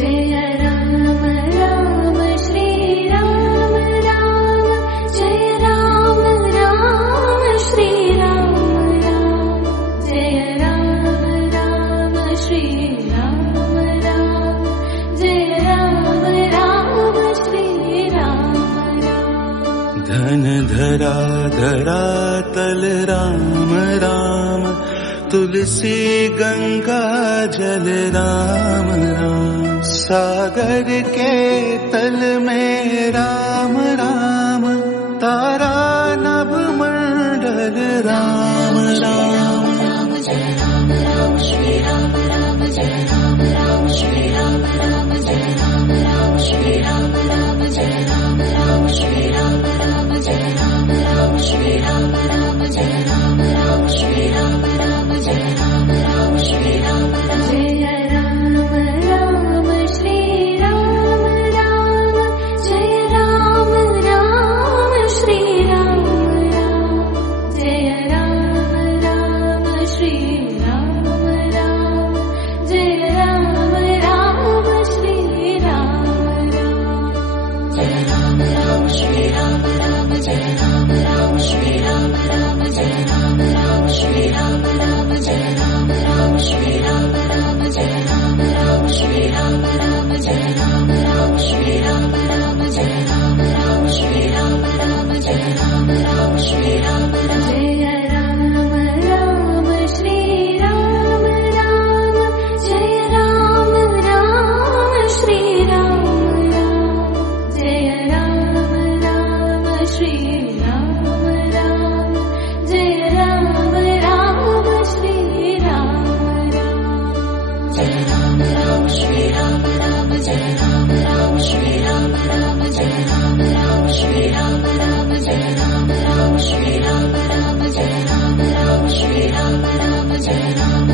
जय राम राम श्री राम राम जय राम राम श्री राम राम जय राम राम श्री राम राम जय राम राम श्री राम राम धन धरा धरातल राम राम तुलसी गंगा जल राम राम सागर के तल में राम राम तारा नभ मंडल राम राम जय राम राम श्री राम राम जय राम राम श्री राम राम जय राम राम श्री राम राम जय राम राम श्री राम राम जय राम राम श्री राम राम जय राम राम श्री राम राम जय राम राम श्री राम जय राम राम श्री राम राम जय राम राम श्री राम राम जय राम राम श्री राम राम जय राम राम श्री राम राम जय राम राम श्री राम राम जय राम राम श्री राम राम जय राम राम श्री राम राम जय राम राम श्री राम राम जय राम राम श्री राम राम जय राम राम श्री राम राम जय राम राम श्री राम राम जय राम राम श्री राम राम जय राम राम श्री राम राम जय राम राम श्री राम राम जय राम राम श्री